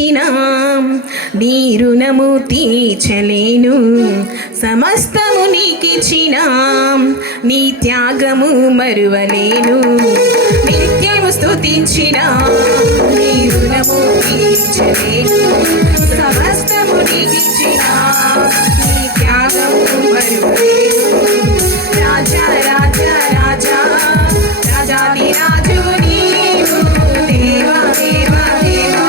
స్తుతించిన నీ రుణము తీర్చలేను. సమస్తము నీకిచ్చిన నీ త్యాగము మరువలేను. నిత్యము స్తుతించిన నీ రుణము తీర్చలేను. సమస్తము నీకిచ్చిన నీ త్యాగము మరువలేను. రాజా రాజా రాజా రాజాది రాజు నీవు, దేవా దేవా దేవా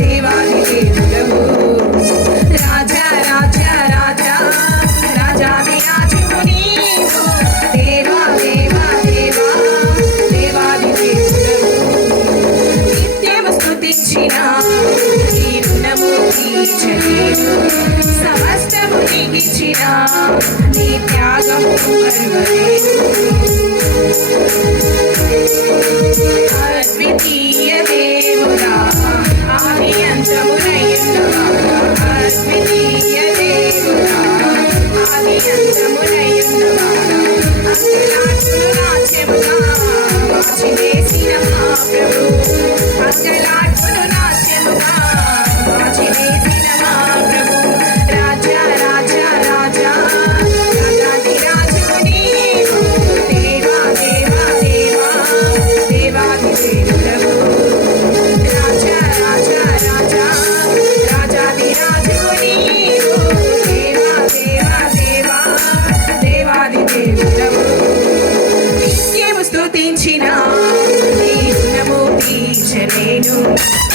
దేవాది దేవుడవు. రాజా రాజా రాజా రాజాది రాజు నీవు, దేవా దేవా దేవా దేవాది దేవుడవు. నిత్యము స్తుతించిన నీ రుణము తీర్చలేను. సమస్తము నీకిచ్చిన నీ త్యాగము మరువలేను. అద్వితీయ దేవుడా, ఆది అంతమునయున్నవాడా, అద్వితీయ దేవుడా, ఆది అంతమునయున్నవాడా, అంగలార్పును నాట్యముగా మార్చివేసిన మా ప్రభు, అంగలార్పును నాట్యముగా మార్చివేసిన మా ప్రభు. రాజా రాజా రాజా రాజాది రాజు నీవు, దేవా దేవా దేవా దేవాది దేవుడవు. రాజా రాజా రాజా రాజాది రాజు నీవు, దేవా దేవా దేవా దేవాది దేవుడవు. నిత్యము స్తుతించిన నీ రుణము తీర్చలేను.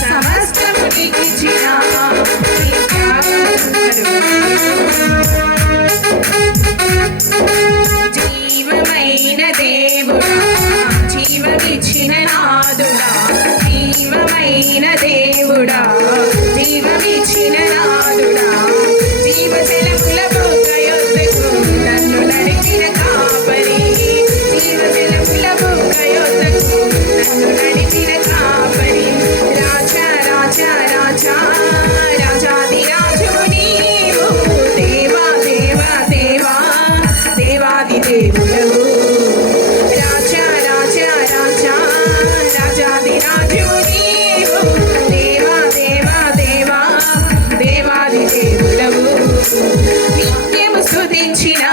సమస్తము నీకిచ్చిన నీ త్యాగము మరువలేను. జీవమైన దేవుడా, జీవమిచ్చిన నాదుడా, జీవమైన దేవుడా, జీవమిచ్చిన నాదుడా, జీవజలముల బుగ్గయొద్దకు నన్ను నడిపిన కాపరి, జీవజలముల బుగ్గయొద్దకు నన్ను నడిపిన కాపరి. రాజా రాజా రాజా రాజాది రాజు నీవు, దేవా దేవా దేవా దేవాది దేవుడవు. రాజా రాజా రాజా రాజాది రాజు నీవు, దేవా దేవా దేవా దేవాది దేవుడవు. నిత్యము స్తుతించిన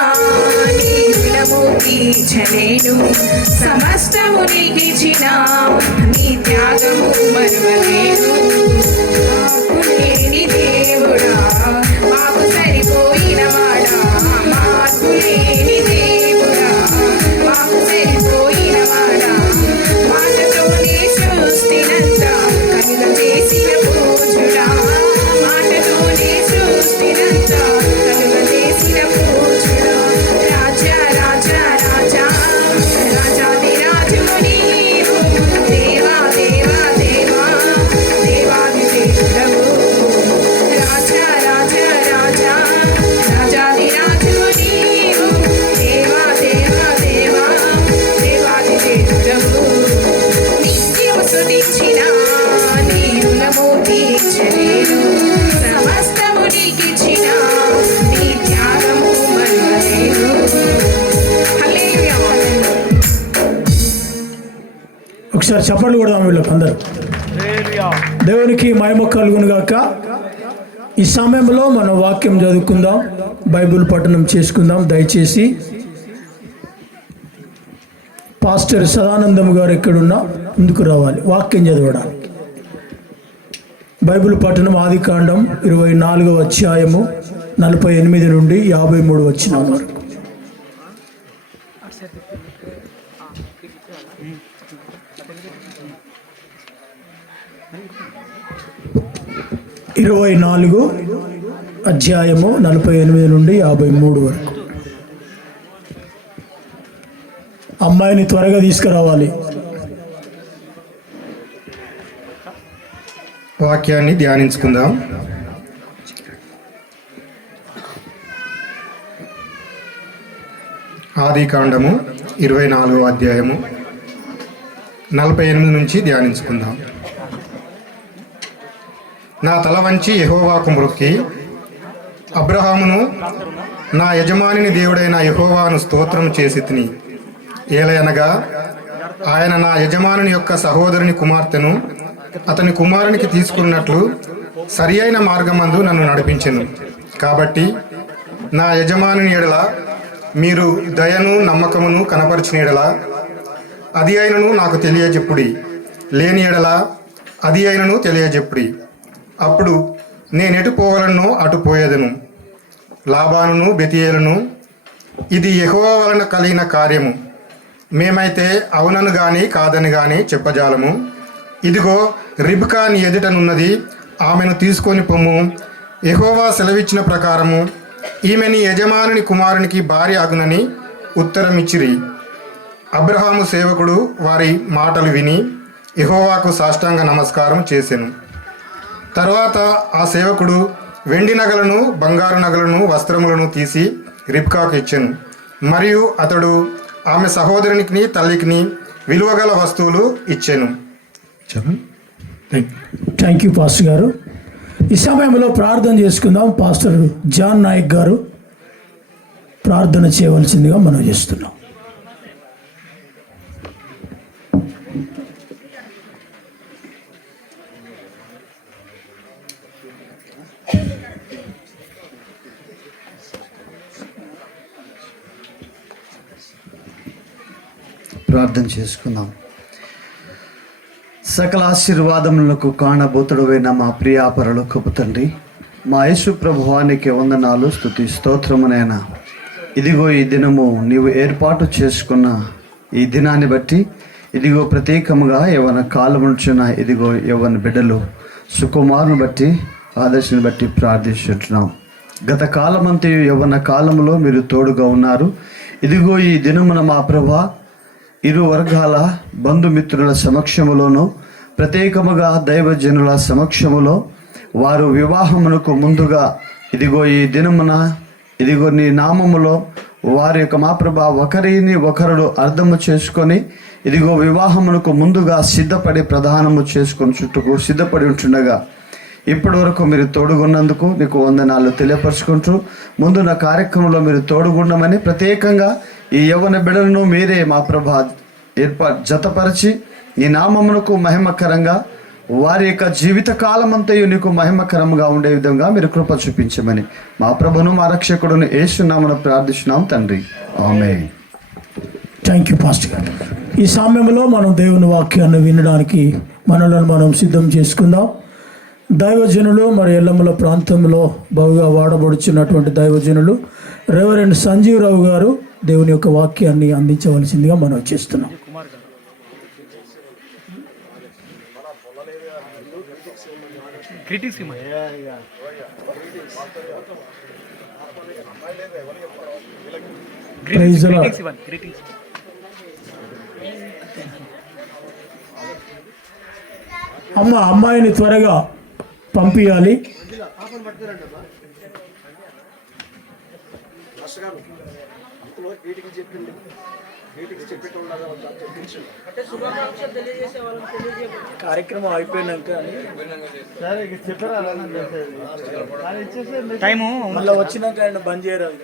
నీ రుణము తీర్చలేను. సమస్తము నీకిచ్చిన నీ త్యాగము మరువలేను. మాకు లేని దేవుడా, మాకు సరిపోయిన వాడా, మాకు లేని దేవుడా, మాకు సరిపోయిన వాడా, మాటతోనే సృష్టినంత కనుల చేసిన పూజుడా, మాటతోనే సృష్టినంత కనుల చేసిన పూజుడా. రాజా రాజా రాజా రాజాది రాజు నీవు, దేవా దేవా దేవా దేవాది దేవుడవు. రాజా రాజా రాజా రాజాది రాజు నీవు, దేవా దేవా దేవా దేవాది దేవుడవు. నిత్యము స్తుతించిన నీ రుణము తీర్చలేను. సమస్తము నీకిచ్చిన నీ త్యాగము మరువలేను. హల్లెలూయా. ఒకసారి చప్పట్లు కొడదాం వీళ్ళకి అందరూ. దేవునికి మహిమ కలుగును గాక. ఈ సమయంలో మనం వాక్యం చదువుకుందాం, బైబిల్ పఠనం చేసుకుందాం. దయచేసి పాస్టర్ సదానందం గారు ఎక్కడున్నా ముందుకు రావాలి వాక్యం చదవడానికి. బైబిల్ పఠనం ఆదికాండం 24వ అధ్యాయము 48 నుండి 53 వచనాల వరకు. ఇరవై 24 అధ్యాయము 48 నుండి 53 వరకు. అమ్మాయిని త్వరగా తీసుకురావాలి. వాక్యాన్ని ధ్యానించుకుందాం. ఆదికాండము 24వ అధ్యాయము 48 నుంచి ధ్యానించుకుందాం. నా తల వంచి యెహోవాకు మ్రొక్కి అబ్రహామును నా యజమానిని దేవుడైన యెహోవాను స్తోత్రం చేసి తిని, ఏలయనగా ఆయన నా యజమానుని యొక్క సహోదరుని కుమార్తెను అతని కుమారునికి తీసుకున్నట్లు సరి అయిన మార్గమందు నన్ను నడిపించెను. కాబట్టి నా యజమానుని ఎడల మీరు దయను నమ్మకమును కనపరిచిన ఎడల అది అయినను నాకు తెలియజెప్పుడి, లేని ఎడల అది అయినను తెలియజెప్పుడి. అప్పుడు నేనెటు పోవలనో అటు పోయేదను. లాబానును బెతియేలును, ఇది యెహోవా వలన కలిగిన కార్యము, మేమైతే అవునను గాని కాదని గాని చెప్పజాలము. ఇదిగో రిబ్కా నీ ఎదుటనున్నది, ఆమెను తీసుకొని పొమ్ము. యెహోవా సెలవిచ్చిన ప్రకారము ఈమె నీ యజమానుని కుమారునికి భార్య అగునని ఉత్తరమిచ్చిరి. అబ్రహాము సేవకుడు వారి మాటలు విని యెహోవాకు సాష్టాంగ నమస్కారం చేసెను. తర్వాత ఆ సేవకుడు వెండి నగలను, బంగారు నగలను, వస్త్రములను తీసి రిబ్కాకు ఇచ్చెను. మరియు అతడు ఆమె సహోదరునికి తల్లికి విలువగల వస్తువులు ఇచ్చెను. థ్యాంక్ యూ పాస్టర్ గారు. ఈ సమయంలో ప్రార్థన చేసుకుందాం. పాస్టర్ జాన్ నాయక్ గారు ప్రార్థన చేయవలసిందిగా మనం చేస్తున్నాం. ప్రార్థన చేసుకుందాం. సకల ఆశీర్వాదములకు కాణభూతుడైన మా ప్రియ పరలోకపు తండ్రి, మా యేసు ప్రభువానికి వందనాలు, స్తుతి స్తోత్రమునైనా. ఇదిగో ఈ దినము నీవు ఏర్పాటు చేసుకున్న ఈ దినాన్ని బట్టి, ఇదిగో ప్రత్యేకముగా యవ్వన కాలముంచున్న ఇదిగో యవ్వన బిడ్డలు సుకుమారుని బట్టి, ఆదర్శని బట్టి ప్రార్థించుంటున్నాం. గత కాలమంతయు యవ్వన కాలంలో మీరు తోడుగా ఉన్నారు. ఇదిగో ఈ దినమున మా ప్రభా ఇరు వర్గాల బంధుమిత్రుల సమక్షములోను, ప్రత్యేకముగా దైవజనుల సమక్షములో వారు వివాహమునకు ముందుగా ఇదిగో ఈ దినమున ఇదిగో నీ నామములో వారి యొక్క మా ప్రభా ఒకరిని ఒకరు అర్థము చేసుకొని ఇదిగో వివాహమునకు ముందుగా సిద్ధపడి ప్రధానము చేసుకొని చుట్టూ సిద్ధపడి ఉంటుండగా ఇప్పటి వరకు మీరు తోడుగున్నందుకు నీకు వందనాలు తెలియపరుచుకుంటూ, ముందు నా కార్యక్రమంలో మీరు తోడుగుండమని ప్రత్యేకంగా ఈ యవ్వన బిడ్డలను మీరే మా ప్రభా జతపరిచి ఈ నామమునకు మహిమకరంగా వారి యొక్క జీవిత కాలమంతయు నీకు మహిమకరంగా ఉండే విధంగా మీరు కృప చూపించమని మా ప్రభును మా రక్షకుడును యేసు నామమున ప్రార్థిస్తున్నాం తండ్రి, ఆమేన్. థ్యాంక్ యూ పాస్టర్ గారు. ఈ సమయంలో మనం దేవుని వాక్యాన్ని వినడానికి మనలను మనం సిద్ధం చేసుకుందాం. దైవజనులు మరి ఎల్లమ్మల ప్రాంతంలో బాగా వాడబడుచున్నటువంటి దైవజనులు రెవరెండ్ సంజీవ్ రావు గారు దేవుని యొక్క వాక్యాన్ని అందించవలసిందిగా మనం చేస్తున్నాం. Praise the Lord. అమ్మాయిని త్వరగా పంపించాలి. కార్యక్రమం అయిపోయినాక టైము మళ్ళీ వచ్చినాక ఆయన బంద్ చేయరాదు.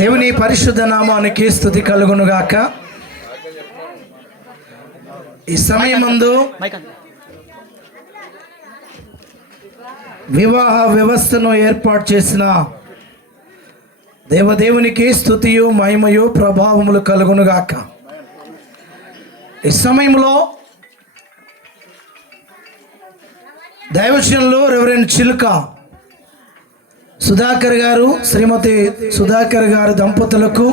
దేవుని పరిశుద్ధ నామానికి స్తుతి కలుగునుగాక. ఈ సమయమందు వివాహ వ్యవస్థను ఏర్పాటు చేసిన దేవదేవునికి స్తుతియు మహిమయు ప్రభావములు కలుగునుగాక. ఈ సమయంలో దైవజనులు రెవరెండ్ చిలుక సుధాకర్ గారు, శ్రీమతి సుధాకర్ గారు దంపతులకు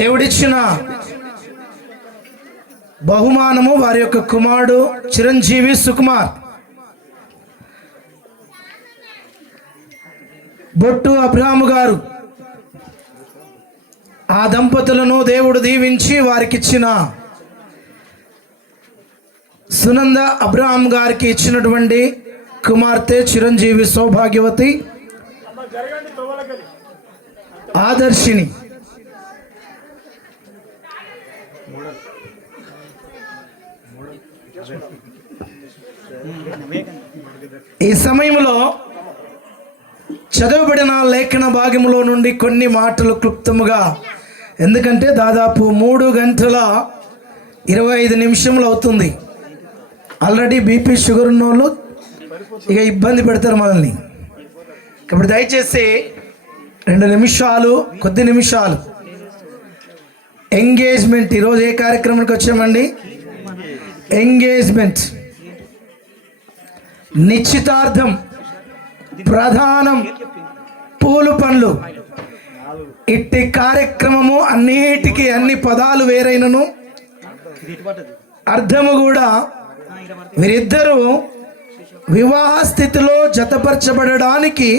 దేవుడిచ్చిన బహుమానము వారి యొక్క కుమారుడు చిరంజీవి సుకుమార్ బొట్టు అబ్రహాము గారు, ఆ దంపతులను దేవుడు దీవించి వారికిచ్చిన సునంద అబ్రహాం గారికి ఇచ్చినటువంటి కుమార్తె చిరంజీవి సౌభాగ్యవతి ఆదర్శిని ఈ సమయంలో చదవబడిన లేఖన భాగంలో నుండి కొన్ని మాటలు క్లుప్తముగా, ఎందుకంటే దాదాపు 3 గంటల 25 నిమిషములు అవుతుంది. ఆల్రెడీ బీపీ షుగర్ ఉన్న వాళ్ళు ఇక ఇబ్బంది పెడతారు మనల్ని. కాబట్టి దయచేసి 2 నిమిషాలు, కొద్ది నిమిషాలు ఎంగేజ్మెంట్. ఈరోజు ఏ కార్యక్రమానికి వచ్చామండి? ఎంగేజ్మెంట్, నిశ్చితార్థం, ప్రధానం, పూలు పండ్లు. ఇట్టి కార్యక్రమము అన్నిటికీ అన్ని పదాలు వేరైనను అర్థము కూడా వీరిద్దరూ వివాహ స్థితిలో జతపరచబడడానికి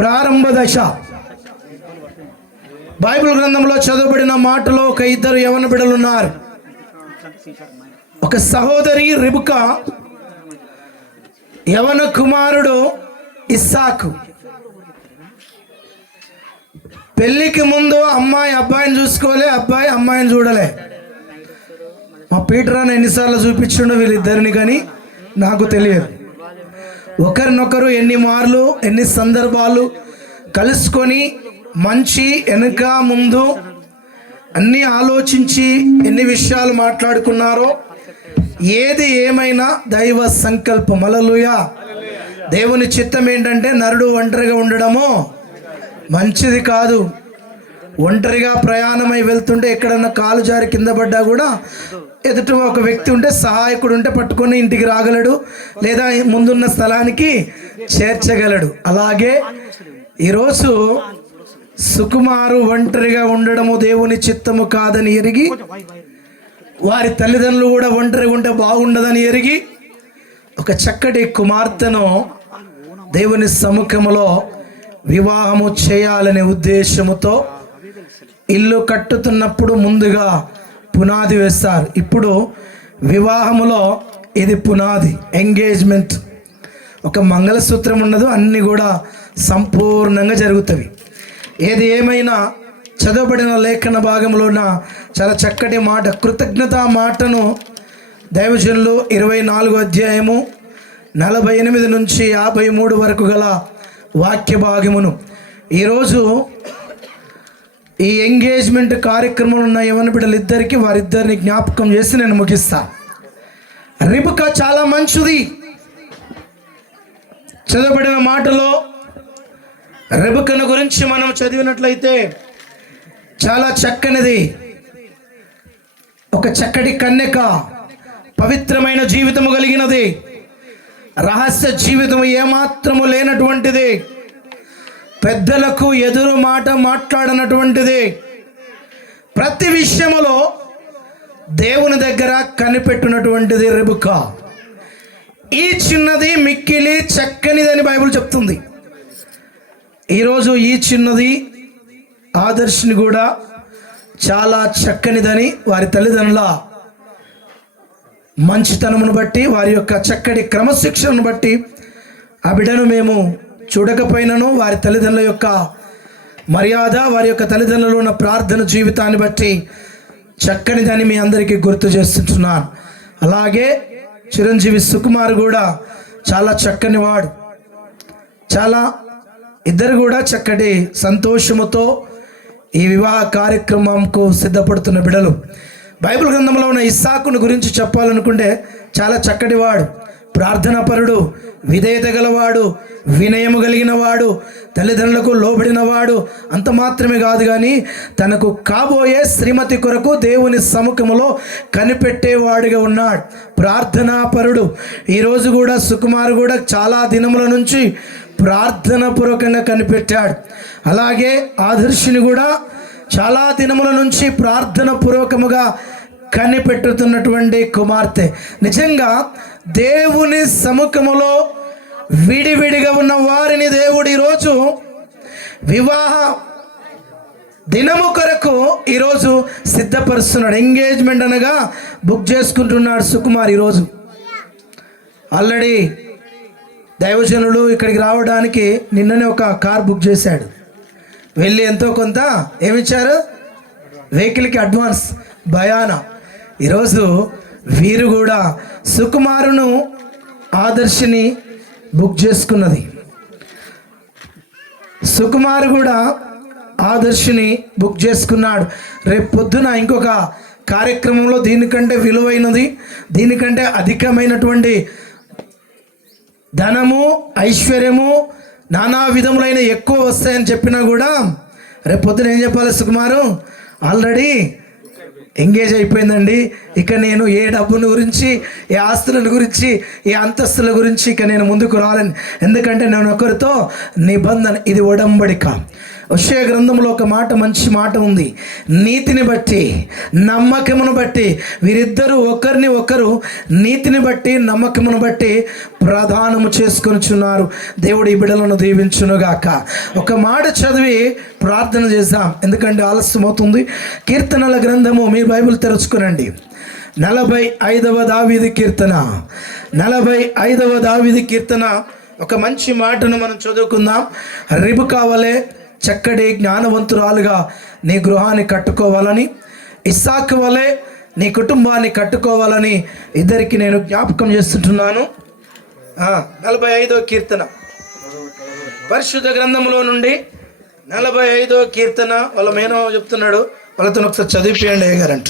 ప్రారంభ దశ. బైబిల్ గ్రంథంలో చదవబడిన మాటలో ఒక 2 యవన బిడ్డలు ఉన్నారు. ఒక సహోదరి రిబుకా, యవన కుమారుడు ఇస్సాకు. పెళ్లికి ముందు అమ్మాయి అబ్బాయిని చూసుకోలే, అబ్బాయి అమ్మాయిని చూడలే. మా పీటర్ అని ఎన్నిసార్లు చూపించిండో వీళ్ళిద్దరిని, కానీ నాకు తెలియదు. ఒకరినొకరు ఎన్ని మార్లు, ఎన్ని సందర్భాలు కలుసుకొని మంచి వెనుక ముందు అన్నీ ఆలోచించి ఎన్ని విషయాలు మాట్లాడుకున్నారో. ఏది ఏమైనా దైవ సంకల్పం. హల్లెలూయా. దేవుని చిత్తం ఏంటంటే నరుడు ఒంటరిగా ఉండడము మంచిది కాదు. ఒంటరిగా ప్రయాణమై వెళ్తుంటే ఎక్కడన్నా కాలు జారి కింద పడ్డా కూడా ఎదుట ఒక వ్యక్తి ఉంటే, సహాయకుడు ఉంటే పట్టుకొని ఇంటికి రాగలడు, లేదా ముందున్న స్థలానికి చేర్చగలడు. అలాగే ఈరోజు సుకుమారు ఒంటరిగా ఉండడము దేవుని చిత్తము కాదని ఎరిగి, వారి తల్లిదండ్రులు కూడా ఒంటరిగా ఉంటే బాగుండదని ఎరిగి, ఒక చక్కటి కుమార్తెను దేవుని సముఖంలో వివాహము చేయాలనే ఉద్దేశముతో ఇల్లు కట్టుతున్నప్పుడు ముందుగా పునాది వేస్తారు. ఇప్పుడు వివాహములో ఇది పునాది, ఎంగేజ్మెంట్. ఒక మంగళసూత్రం ఉండదు, అన్నీ కూడా సంపూర్ణంగా జరుగుతాయి. ఏది ఏమైనా చదవబడిన లేఖన భాగంలోన చాలా చక్కటి మాట, కృతజ్ఞతా మాటను దైవజనులు 24వ అధ్యాయము 48 నుంచి 53 వరకు గల వాక్య భాగమును ఈరోజు ఈ ఎంగేజ్మెంట్ కార్యక్రమంలో ఉన్న యవన బిడ్డలిద్దరికీ వారిద్దరిని జ్ఞాపకం చేసి నేను ముగిస్తా. రిబుకా చాలా మంచిది. చదవబడిన మాటలో రిబుకను గురించి మనం చదివినట్లయితే చాలా చక్కనిది, ఒక చక్కటి కన్యక, పవిత్రమైన జీవితము కలిగినది, రహస్య జీవితము ఏమాత్రము లేనటువంటిది, పెద్దలకు ఎదురు మాట మాట్లాడనటువంటిది, ప్రతి విషయములో దేవుని దగ్గర కనిపెట్టినటువంటిది రెబెకా. ఈ చిన్నది మిక్కిలి చక్కనిదని బైబిల్ చెప్తుంది. ఈరోజు ఈ చిన్నది ఆదర్శిని కూడా చాలా చక్కనిదని వారి తల్లిదండ్రుల మంచితనమును బట్టి, వారి యొక్క చక్కటి క్రమశిక్షణను బట్టి ఆ బిడ్డను మేము చూడకపోయినను వారి తల్లిదండ్రుల యొక్క మర్యాద, వారి యొక్క తల్లిదండ్రులు ఉన్న ప్రార్థన జీవితాన్ని బట్టి చక్కనిదని మీ అందరికీ గుర్తు చేస్తున్నాను. అలాగే చిరంజీవి సుకుమార్ కూడా చాలా చక్కని వాడు. చాలా ఇద్దరు కూడా చక్కటి సంతోషముతో ఈ వివాహ కార్యక్రమంకు సిద్ధపడుతున్న బిడ్డలు. బైబిల్ గ్రంథంలో ఉన్న ఇస్సాకును గురించి చెప్పాలనుకుంటే చాలా చక్కటి వాడు, ప్రార్థనాపరుడు, విధేయత గలవాడు, వినయము కలిగిన వాడు, తల్లిదండ్రులకు లోబడిన వాడు. అంత మాత్రమే కాదు కానీ తనకు కాబోయే శ్రీమతి కొరకు దేవుని సముఖములో కనిపెట్టేవాడిగా ఉన్నాడు, ప్రార్థనాపరుడు. ఈరోజు కూడా సుకుమార్ కూడా చాలా దినముల నుంచి ప్రార్థన పూర్వకంగా కనిపెట్టాడు. అలాగే ఆదర్శిని కూడా చాలా దినముల నుంచి ప్రార్థన పూర్వకముగా కనిపెట్టుతున్నటువంటి కుమార్తె. నిజంగా దేవుని సముఖములో విడివిడిగా ఉన్న వారిని దేవుడు ఈరోజు వివాహ దినము కొరకు ఈరోజు సిద్ధపరుస్తున్నాడు. ఎంగేజ్మెంట్ అనగా బుక్ చేసుకుంటున్నాడు సుకుమార్. ఈరోజు ఆల్రెడీ దైవజనులు ఇక్కడికి రావడానికి నిన్ననే ఒక కార్ బుక్ చేశాడు. వెళ్ళి ఎంతో కొంత ఏమిచ్చారు, వెహికల్కి అడ్వాన్స్ భయాన. ఈరోజు వీరు కూడా సుకుమారును ఆదర్శిని బుక్ చేసుకున్నది. సుకుమార్ కూడా ఆదర్శిని బుక్ చేసుకున్నాడు. రేపు పొద్దున ఇంకొక కార్యక్రమంలో దీనికంటే విలువైనది, దీనికంటే అధికమైనటువంటి ధనము, ఐశ్వర్యము, నానా విధములైన ఎక్కువ వస్తాయని చెప్పినా కూడా రేపు పొద్దున ఏం చెప్పాలి? సుకుమారు ఆల్రెడీ ఎంగేజ్ అయిపోయిందండి. ఇక నేను ఏ డబ్బుల గురించి, ఏ ఆస్తుల గురించి, ఏ అంతస్తుల గురించి ఇక నేను ముందుకు రాలేను. ఎందుకంటే నేను ఒకరితో నిబంధన, ఇది ఒడంబడిక. హోషేయ గ్రంథంలో ఒక మాట, మంచి మాట ఉంది. నీతిని బట్టి, నమ్మకమును బట్టి, వీరిద్దరూ ఒకరిని ఒకరు నీతిని బట్టి, నమ్మకమును బట్టి ప్రదానము చేసుకొనిచున్నారు. దేవుడు ఈ బిడ్డలను దీవించునుగాక. ఒక మాట చదివి ప్రార్థన చేద్దాం, ఎందుకంటే ఆలస్యం అవుతుంది. కీర్తనల గ్రంథము, మీ బైబిల్ తెరుచుకునండి. 45వ దావీదు కీర్తన, 45వ దావీదు కీర్తన. ఒక మంచి మాటను మనం చదువుకుందాం. రిబకా వలె చక్కటి జ్ఞానవంతురాలుగా నీ గృహాన్ని కట్టుకోవాలని, ఇస్సాకు వలె నీ కుటుంబాన్ని కట్టుకోవాలని ఇద్దరికి నేను జ్ఞాపకం చేస్తుంటున్నాను. 45వ కీర్తన, పరిశుద్ధ గ్రంథంలో నుండి 45వ కీర్తన. వాళ్ళ మేనో చెప్తున్నాడు, వాళ్ళతో ఒకసారి చదివిపియండి అయ్యగారంట.